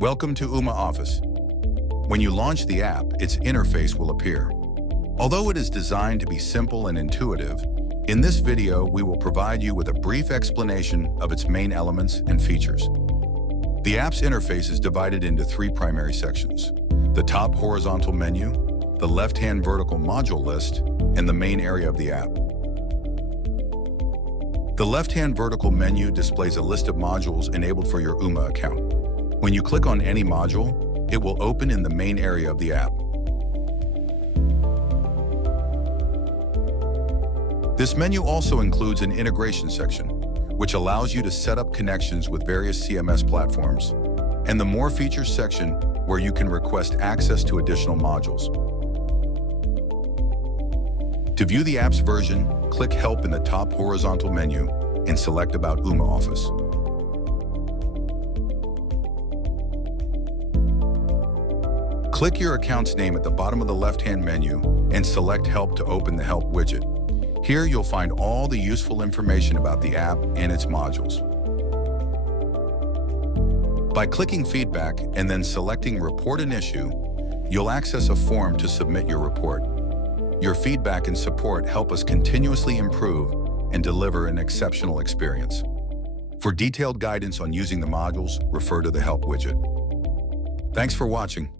Welcome to Ooma Office. When you launch the app, its interface will appear. Although it is designed to be simple and intuitive, in this video we will provide you with a brief explanation of its main elements and features. The app's interface is divided into three primary sections: the top horizontal menu, the left-hand vertical module list, and the main area of the app. The left-hand vertical menu displays a list of modules enabled for your Ooma account. When you click on any module, it will open in the main area of the app. This menu also includes an integration section, which allows you to set up connections with various CMS platforms, and the More Features section, where you can request access to additional modules. To view the app's version, click Help in the top horizontal menu and select About Ooma Office. Click your account's name at the bottom of the left-hand menu and select Help to open the Help widget. Here you'll find all the useful information about the app and its modules. By clicking Feedback and then selecting Report an Issue, you'll access a form to submit your report. Your feedback and support help us continuously improve and deliver an exceptional experience. For detailed guidance on using the modules, refer to the Help widget. Thanks for watching.